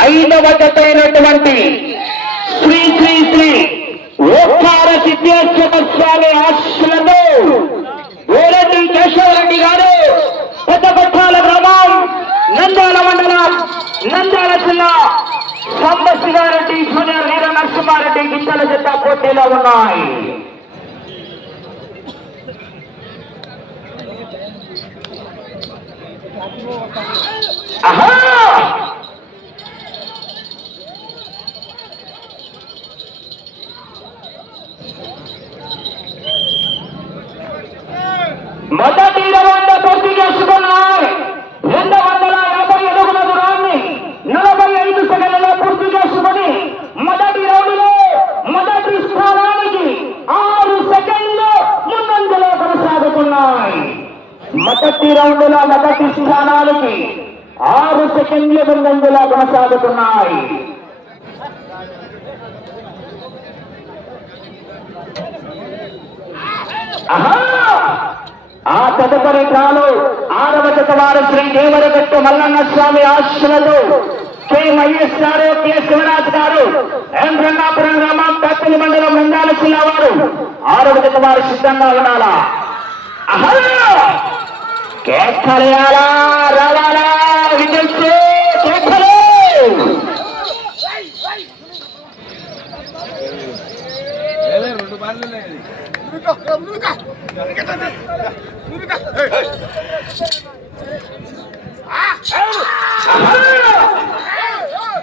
5వ జత అయినటువంటి శ్రీ శ్రీ శ్రీ ఓంకార సిద్ధేశ్వర స్వామి ఆశీస్సులతో గోరెడ్డి కేశవరెడ్డి గారు పెద్దపట్టాల గ్రామం నంద్యాల మండలం నంద్యాల జిల్లా సంబశివారెడ్డి జూనియర్ వీర నరసింహారెడ్డి గిట్టల జత పోటీలో ఉన్నాయి. మొదటి 20 పూర్తి చేసుకున్నాయి. 250 అడుగుల దూరాన్ని 45 సెకండ్లలో పూర్తి చేసుకుని మొదటి రౌండ్లో మొదటి స్థానానికి 6 సెకండ్లు ముందంజలో కొనసాగుతున్నాయి. మొదటి రౌండ్లో మొదటి స్థానానికి 6 సెకండ్లు ముందంజలో కొనసాగుతున్నాయి. ఆ తదుపరి డ్రాలో 6వ జత వారు శ్రీ దేవరగట్టు మల్లన్న స్వామి ఆశీస్సులతో కె మహేష్ గారు, కె శివరాజ్ గారు, ఎం రంగాపురం గ్రామం కత్తిలి మండలం నంద్యాల జిల్లా వారు 6వ జత వారు సిద్ధంగా ఉండాలా. కేకలేయాలా, రావాలా, విజయ్ కేకలే.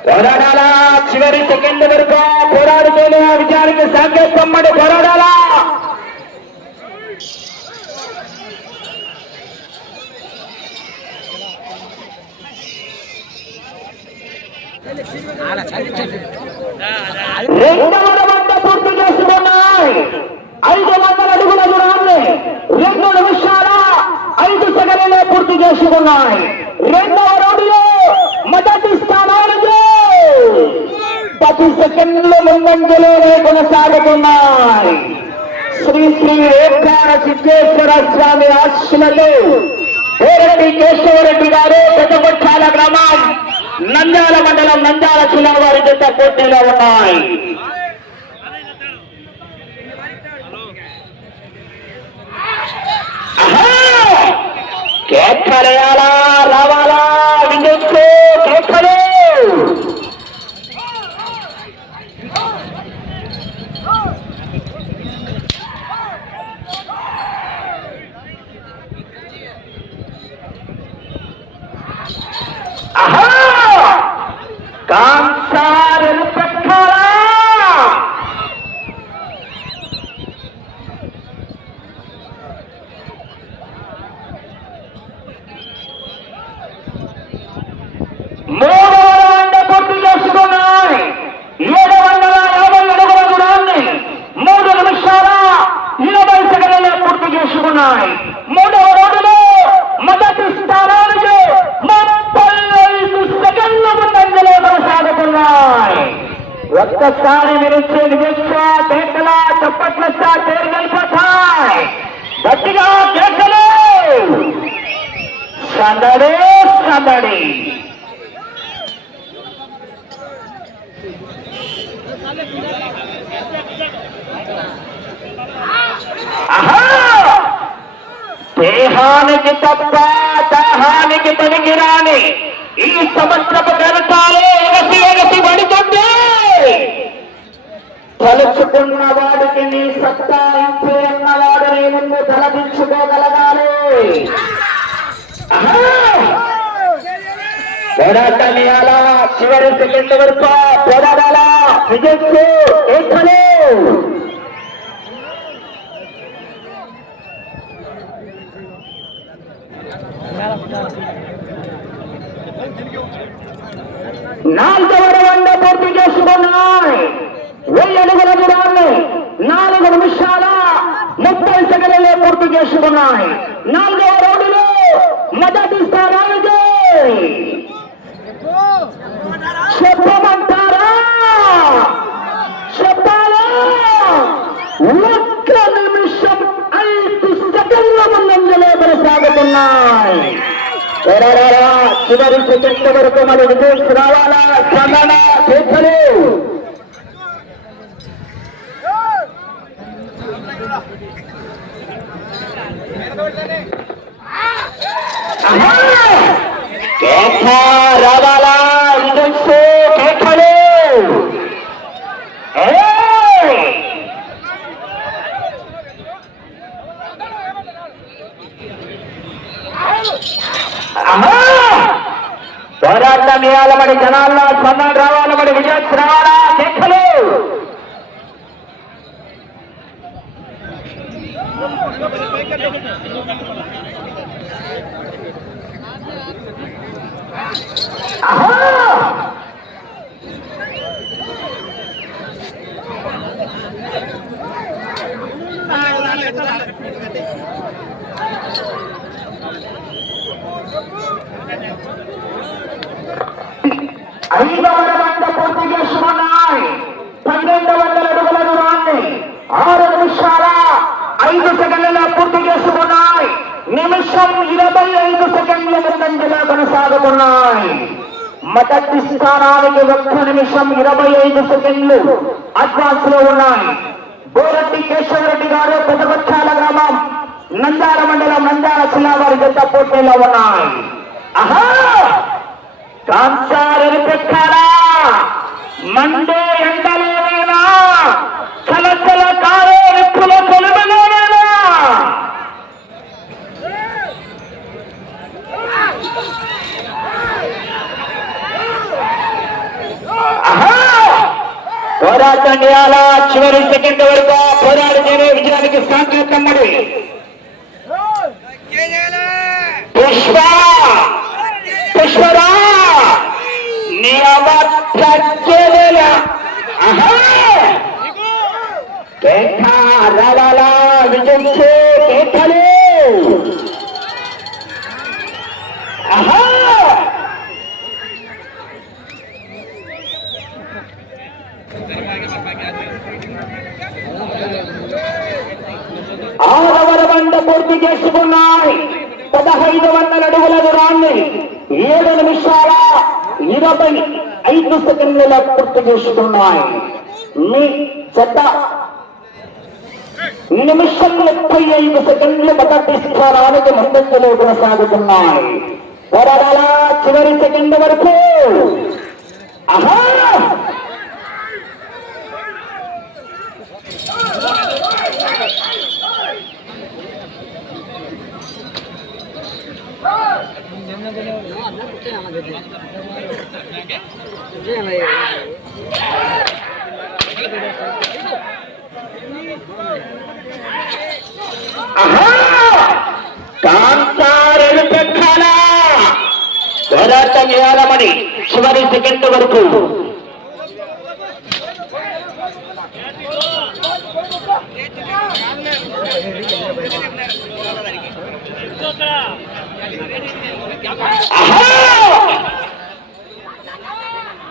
పోరాడాలా, చివరి సెకండ్ వరకు పోరాడుతూనే విజయానికి సాగేమ్మడి పోరాడాలా. రెండవ రౌండ్ పూర్తి చేసుకున్నాయి. 500 అడుగుల దూరాన్ని 2 నిమిషాల 5 సెకండ్లలో పూర్తి చేసుకున్నాయి. రెండవ రౌండ్లో మొదటి స్థానానికి 10 సెకండ్లు ముందంజలోనే కొనసాగుతున్నాయి. శ్రీ శ్రీ ఓంకార సిద్ధేశ్వర స్వామి ఆశీస్సులతో గోరెడ్డి కేశవరెడ్డి గారు పెద్దపట్టాల గ్రామం నంద్యాల మండలం నంద్యాల జిల్లా వారి జత పోటీలో ఉన్నాయి. కేకలేయాలా, రావాలా, విజయ్ కేకలు. కాంసారు పెట్టాలా. పూర్తి చేసుకున్నాయి. 750 అడుగుల దూరాన్ని 3 నిమిషాల 20 సెకండ్లలో పూర్తి చేసుకున్నాయి. 3వ రౌండ్లో మొదటి స్థానానికి 35 సెకండ్ల ముందంజలో కొనసాగుతున్నాయి. ఒక్కసారి విరిచి నిమిషా కేకల చప్పట్ల చేరుగలిపోతాయి. గట్టిగా కేకలు, సందడి సందడి. దేహానికి తప్ప దాహానికి పనికిరాని ఈ సంవత్సరపు గణతాలే ఎగసి ఎగసి పడుతుంది. తలుచుకున్న వాడికి నీ సత్తా ఇంపే అన్నవాడు నీ ముందు తలదించుకోగలగాలి. పోరాటమేయాలా, చివరి సెకండ్ వరకు పోరాడాలా. విజయ్ ఏకలే. నాలుగవ రౌండ్ పూర్తి చేసుకున్నాయి. 1000 అడుగుల దూరాన్ని 4 నిమిషాల 30 సెకండ్లలో పూర్తి చేసుకున్నాయి. 4వ రౌండ్లో మొదటి స్థానానికి చెప్పమంటారా, చెప్పాలా. 1 నిమిషం 5 సెకండ్ల ముందంజలో కొనసాగుతున్నాయి. చివరి సెకండ్ వరకు మన విజయం రావాలా స్పందన చేస్తలే రావాలా విజయం చేస్తలే పోరాటం వేయాలమని జనాల్లో స్పందన రావాలమని విజయం రావాలా చెక్కలు ఐదవ రౌండ్ పూర్తి చేసుకున్నాయి. 1200 అడుగుల దూరాన్ని 6 నిమిషాల 5 సెకండ్ల పూర్తి చేసుకున్నాయి. నిమిషం 25 సెకండ్ల ముందంజలో కొనసాగుతున్నాయి. మొదటి స్థానానికి 1 నిమిషం 25 సెకండ్లు అడ్వాన్స్ లో ఉన్నాయి. బోరెడ్డి కేశవరెడ్డి గారు పెద్దపచ్చాల గ్రామం నంద్యాల మండలం నంద్యాల జిల్లా వారి జత పోటీలో ఉన్నాయి. కాంచారు పెట్టారా మండే ఎండలోనేనా చలచల కారే నిప్పుల కొలుమలోనేనా పోరాటం చేయాలా చివరి సెకండ్ వరకు పోరాడు చేరే విజయానికి సాంకేతమ్మడి పుష్ప పుష్పరా రావాలా విజయం కేకలు ఆరవ బండ పూర్తి చేసుకున్నాయి. 1500 అడుగుల దూరాన్ని 7 నిమిషాల 25 సెకండ్ల పూర్తి చేసుకున్నాయి. మీ చెత్త నిమిషం 35 సెకండ్లు మొదటి స్థానానికి ముందంజలో కొనసాగుతున్నాయి. పోరాడాల చివరి సెకండ్ వరకు. కాంచారు పెట్టాలా పోరాటం వేయాలమని చివరి సెకండ్ వరకు.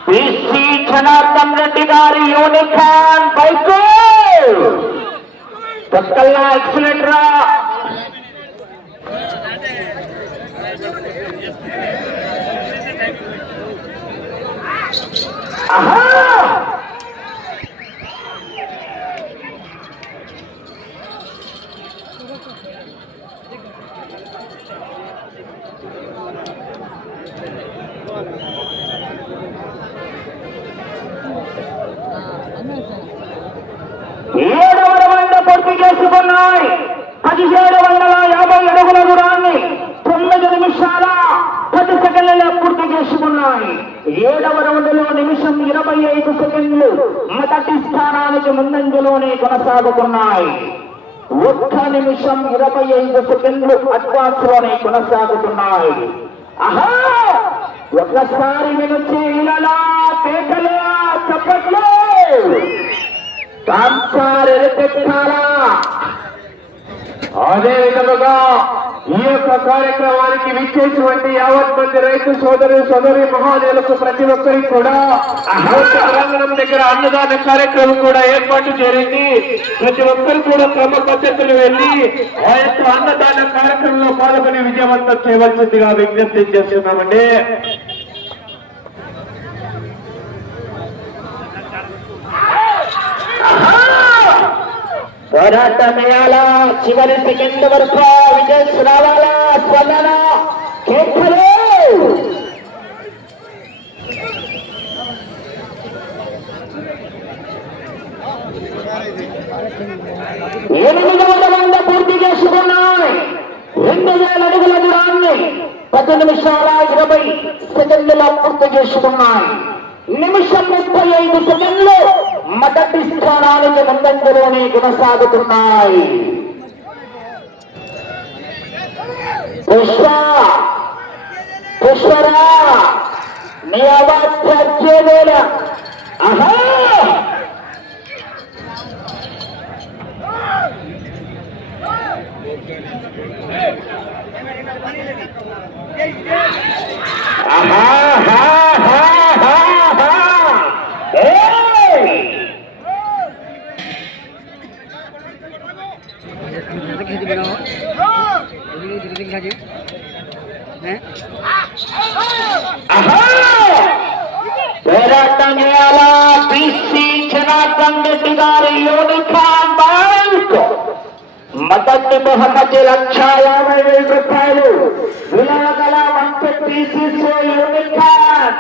పిసి జనార్దన్ రెడ్డి గారి యూనికార్న్ బైక్ తొక్కల్లా ఎక్సలెంట్ రా. ఏడవ రౌండ్ పూర్తి చేసుకున్నాయి. 1750 అడుగుల దూరాన్ని 9 నిమిషాల 10 సెకండ్లలో పూర్తి చేసుకున్నాయి. 7వ రౌండ్లో నిమిషం 25 సెకండ్లు మొదటి స్థానానికి ముందంజలోనే కొనసాగుతున్నాయి. 1 నిమిషం 25 సెకండ్లు అడ్వాన్స్ లోనే కొనసాగుతున్నాయి. ఒకసారి నుంచి ఇలా కేకలు చప్పట్లు కాంచారు పెట్టాలా. అదే విధముగా ఈ యొక్క కార్యక్రమానికి విచ్చేటువంటి యావత్ మంది రైతు సోదరి మహోదయులకు ప్రతి ఒక్కరికి కూడా ప్రాంగణం దగ్గర అన్నదాన కార్యక్రమం కూడా ఏర్పాటు జరిగింది. ప్రతి ఒక్కరు కూడా క్రమ పద్ధతులు వెళ్లి ఆ యొక్క అన్నదాన కార్యక్రమంలో పాల్గొని విజయవంతం చేయవలసిందిగా విజ్ఞప్తి చేస్తున్నామండి. పోరాటం వేయాలా, చివరి సెకండ్ వరకు విజయ్ రావాలా, స్పందన కేకలు. 800 మంది పూర్తి చేసుకున్నాయి. 2000 అడుగుల దూరాన్ని 10 నిమిషాల 20 సెకండ్లలో పూర్తి చేసుకున్నాయి. నిమిషం 35 సెకండ్లు మొదటి స్థానానికి ముందంజలోనే కొనసాగుతున్నాయి. పుష్పరా నీ ఆవాజ్ చర్చేదేలా. ఆహా పోరాటం చేయాలా. బీసీ జనార్దన్ రెడ్డి గారి యూనిఫామ్ బ్యాంక్ మొదటి బహుమతి 1,50,000 రూపాయలు విలువగల 150 cc యూనిఫామ్.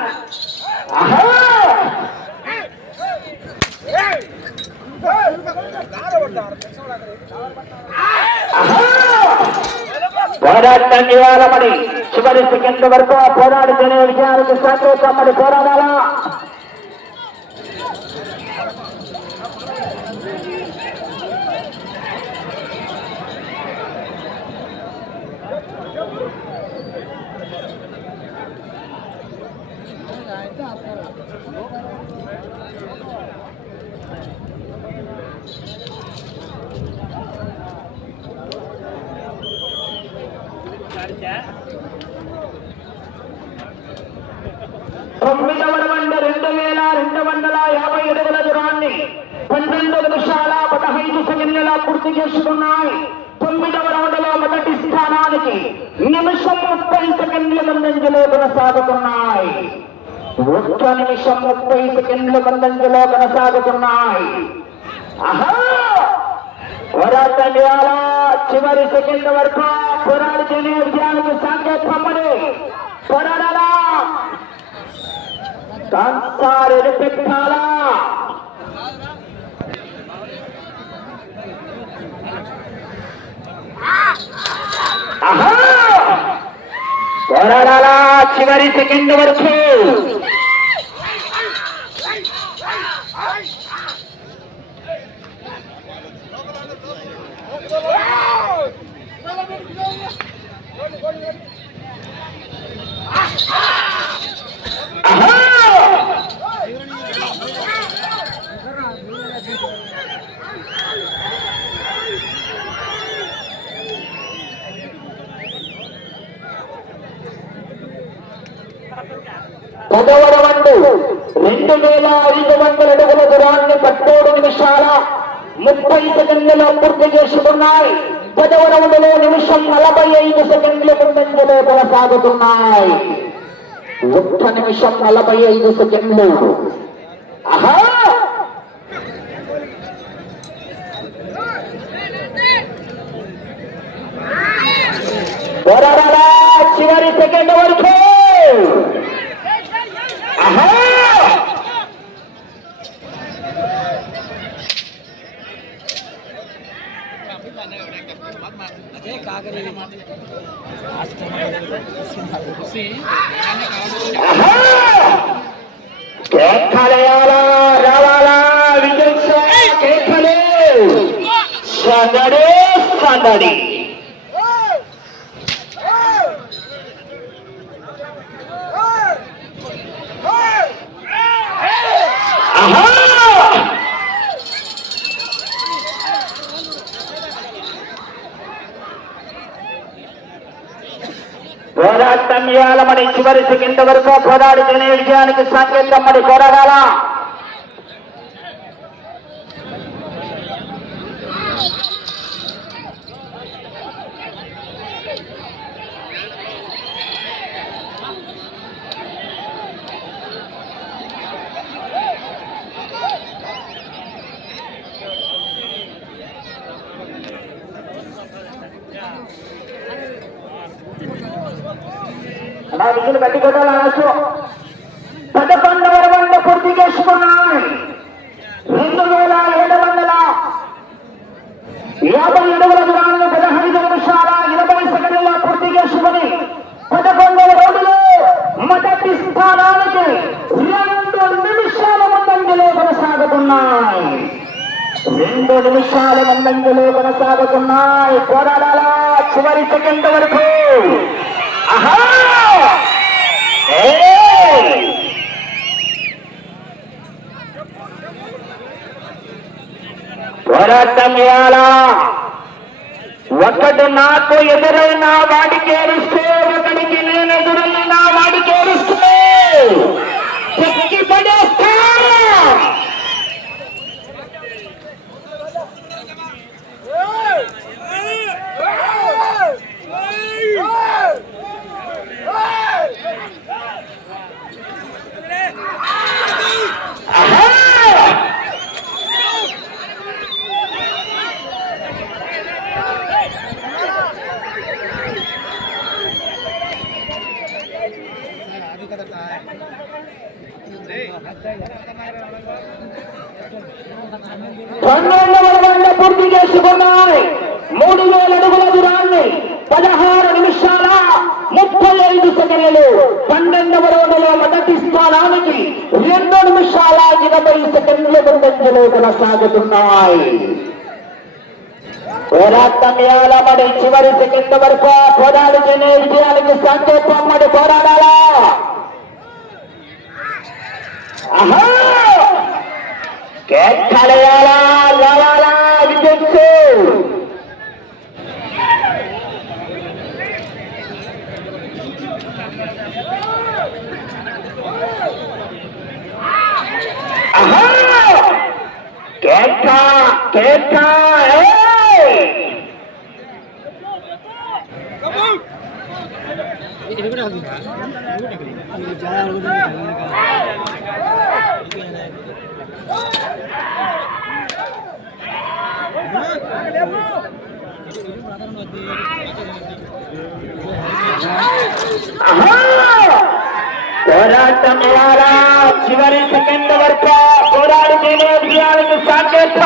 పోరాటం చేయాలమని చివరి సెకండ్ వరకు పోరాడుతున్న విజయానికి సంతోషమని పోరాడాలా. తొమ్మిదవ రౌండ్ 2250 అడుగుల దూరాన్ని 12 నిమిషాల 15 సెకండ్ల పూర్తి చేసుకున్నాయి. 9వ రౌండ్ లో మొదటి స్థానానికి నిమిషం 30 సెకండ్ల ముందంజలో కొనసాగుతున్నాయి. 1 నిమిషం 30 సెకండ్ల ముందంజలో కొనసాగుతున్నాయి. పోరాటం చేయాలా. చివరి సెకండ్ వరకు పోరాడుతూనే విజయానికి సాంకేతమని పోరాడాలా. కాంసారు పెట్టాలా. పోరాడాలా చివరి సెకండ్ వరకు. పదవ రౌండ్ 2500 అడుగుల దూరాన్ని 17 నిమిషాల 30 సెకండ్లలో పూర్తి చేసుకున్నాయి. 10వ రౌండ్ లో నిమిషం 45 సెకండ్ల ముందంజలో కొనసాగుతున్నాయి. 1 నిమిషం 45 సెకండ్లు. పోరాడాలా చివరి సెకండ్ వరకు. కేకలేయాలా రావాలా విజయ్ కేకలే సందడి సందడి. పోరాటం ఇవ్వాలమని చివరి సెకండ్ వరకు పోరాడుతూనే విజయానికి సంకేతం మరి పోరాడాల. నా విజులు గట్టి కొట్టాలి. 11వ రౌండ్ పూర్తి చేసుకున్నాయి. 2750 అడుగుల దూరాన్ని 15 నిమిషాల 20 సెకండ్ల పూర్తి చేసుకుని 11వ రౌండ్లో మొదటి స్థానానికి 2 నిమిషాల ముందంజలో కొనసాగుతున్నాయి. 2 నిమిషాల ముందంజలో కొనసాగుతున్నాయి. పోరాడాలా చివరి సెకండ్ వరకు. ఆహా పోరాటం వేయాలా. ఒకడు నాకు ఎదురైన వాడికి ఏరుస్తే, ఒకడికి నేను ఎదురైన వాడికి ఏరుస్తే చెక్కి పడేస్తా. పూర్తి చేసుకున్నాయి. 3000 అడుగుల దూరాన్ని 16 నిమిషాల 35 సెకండ్లు. 12వ రౌండ్లో మొదటి స్థానానికి 2 నిమిషాల 20 సెకండ్ల ముందంజలో కొనసాగుతున్నాయి. పోరాటం మరి చివరి సెకండ్ వరకు పోరాడుతూనే విజయానికి సంకేతం మరి పోరాడాలా. ఆహా కేటాయాలా రావాలా విజయ్. ఆహా కేటా కేటా పోరాటం ద్వారా చివరి సెకండ్ వరకు పోరాడుతూనే విజయానికి సాధ్యత.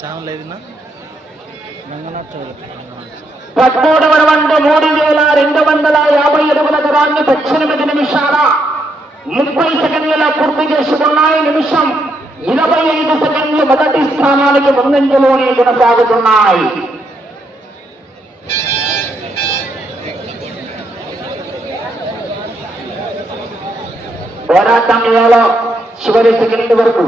ఛానల్ ఏదిన్నా 13వ రౌండ్ 3250 అడుగుల దూరాన్ని 18 నిమిషాల 30 సెకండ్ల పూర్తి చేసుకున్నాయి. నిమిషం 25 సెకండ్లు మొదటి స్థానానికి ముందంజలోనే కొనసాగుతున్నాయి. పోరాటం చివరి సెకండ్ వరకు.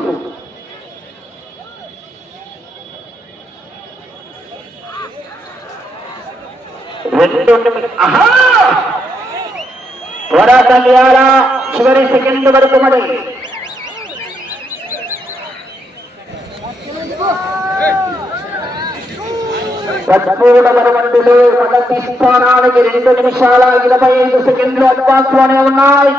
పోరాటం చివరి సెకండ్ వరకు మరి. వంటిలో మొదటి స్థానానికి 2 నిమిషాల 25 సెకండ్లు అడ్వాన్స్ లోనే ఉన్నాయి.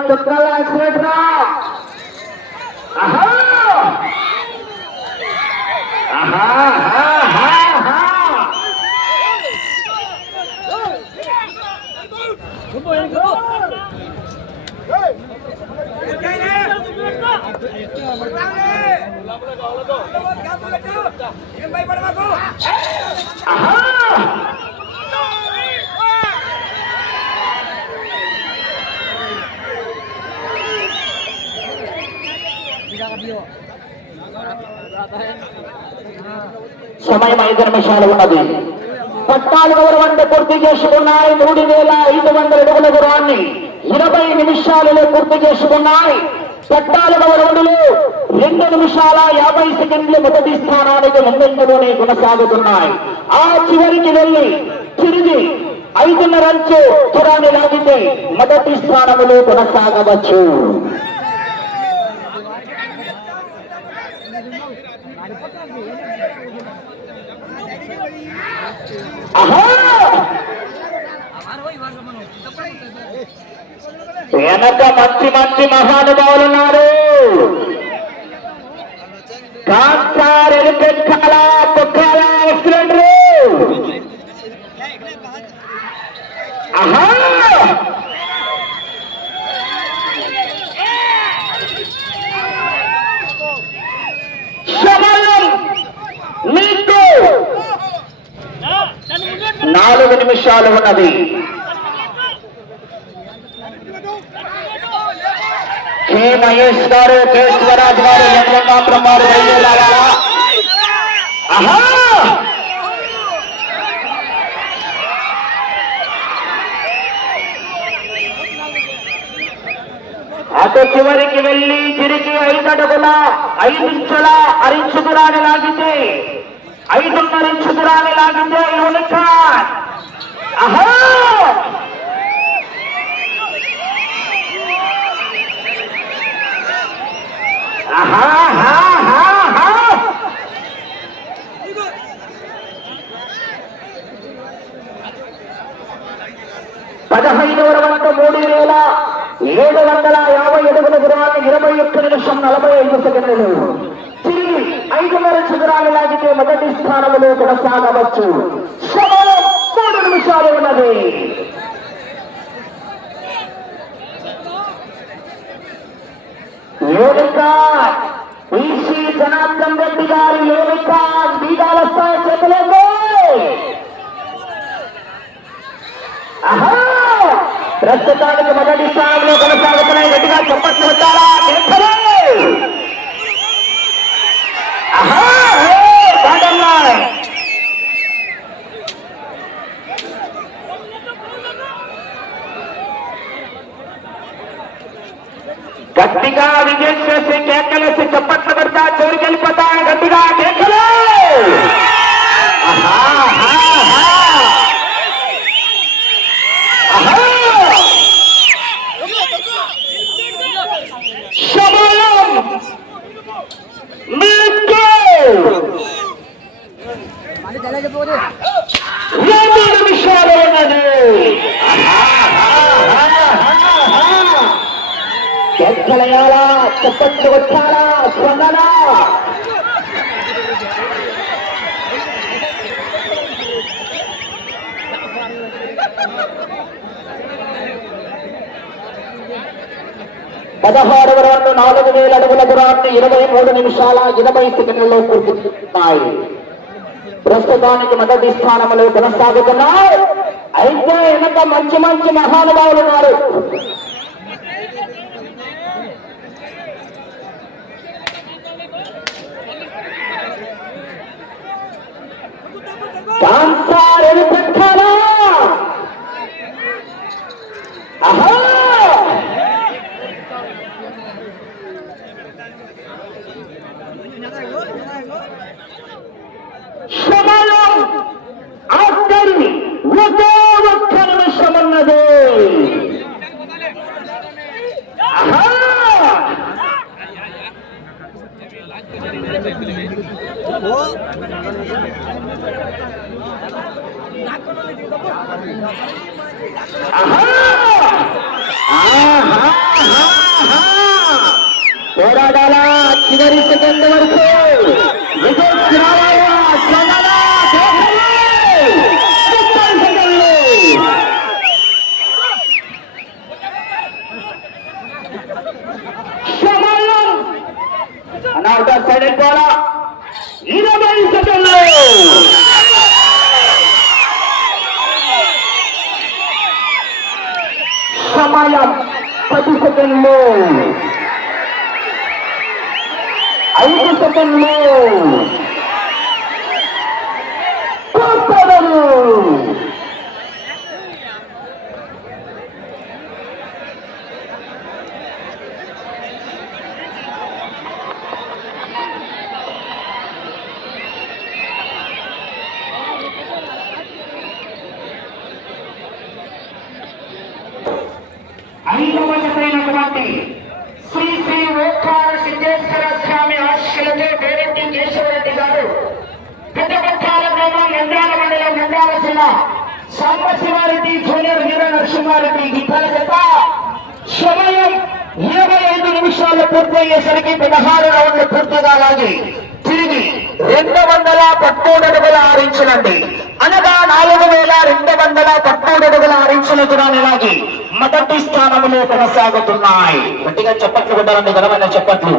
సమయం 5 నిమిషాలు ఉన్నది. పట్టాలు గౌరవాన్ని పూర్తి చేసుకున్నాయి. 3500 అడుగుల దూరాన్ని 20 నిమిషాలలో పూర్తి చేసుకున్నాయి. పట్టాల గౌరవములు 2 నిమిషాల 50 సెకండ్లు మొదటి స్థానానికి ముందంజలోనే కొనసాగుతున్నాయి. ఆ చివరికి వెళ్లి తిరిగి 5.5 అంచు దూరాన్ని లాగితే మొదటి స్థానములు కొనసాగవచ్చు. వెనక మంచి మంచి మహానుభావులు ఉన్నారు. కాంతార్ ఎలిపెట్కాల పొక్కాల ఎక్సలెంట్. సమయం మీకు 4 నిమిషాలు ఉన్నది. కే మహేష్ గారు, కె శివరాజ్ గారు, యంత్రకాపురం వారు బయలుదేరాలా? అటు చివరికి వెళ్లి తిరిగి 5 అడుగుల 5 ఇంచుల అరించు దూరాన్ని లాగితే 5.5 ఇంచు దూరాన్ని లాగితే యూనికాన్. పదహైదవ వంట 3750 అడుగుల దూరాన్ని 21 నిమిషం 45 సెకండ్లు. తిరిగి 5.5 చదరాన్ని లాగితే మొదటి స్థానంలో కొనసాగవచ్చు. సమయం 3 నిమిషాలు ఉన్నది. యూనికాన్ ఈసీ జనార్దన్ రెడ్డి గారి యూనికాన్ బీగాల స్థాయి చేతులకు. ప్రస్తుతానికి మొదటి స్థానంలో కొనసాగుతున్నాయి. గట్టిగా చప్పట్లు వచ్చారా? గట్టిగా విజయం చేసి కేకలేసి చప్పట్లు పెడతా చివరికి వెళ్ళిపోతాయి. గట్టిగా కేకలు. సమయం మీకు 2 నిమిషాలు ఉన్నది. ఎక్కడయాలా చప్పట్లు వచ్చారా? స్పందన. పదహారవ రౌండ్ 4000 అడుగుల దూరాన్ని 23 నిమిషాల 20 సెకండ్లలో పూర్తి చేస్తున్నాయి. ప్రస్తుతానికి మొదటి స్థానంలో కొనసాగుతున్నాయి. అయితే వెనక మంచి మంచి మహానుభావులు ఉన్నారు. కాంతార్ ఎలిపెట్కాల. సమయం ఆఖరి 1 నిమిషం ఉన్నది. పోరాడాల చివరి సెకండ్ వరకు సైడ్ అయిపోవాలా. 20 సెకండ్లు. సమయం 10 సెకండ్లు. 5 సెకండ్లు. వారికి శ్రీ శ్రీ ఓంకార సిద్ధేశ్వర స్వామి ఆశీస్సులతో పేరెంటి కేశవరెడ్డి గారు పెద్దపట్టాల గ్రామం నంద్యాల మండలం నంద్యాల జిల్లా సాంబశివారెడ్డి జూనియర్ వీర నరసింహారెడ్డి గీతాల జత సమయం 25 నిమిషాలు పూర్తయ్యేసరికి 16 రౌండ్లు పూర్తిగా లాగి తిరిగి 213 అడుగుల 6 ఇంచులండి అనగా 4213 అడుగుల 6 ఇంచుల దూరాన్ని లాగి మొదటి స్థానంలో కొనసాగుతున్నాయి. గట్టిగా చప్పట్లు కొట్టాలండి, ఘనమైన చప్పట్లు.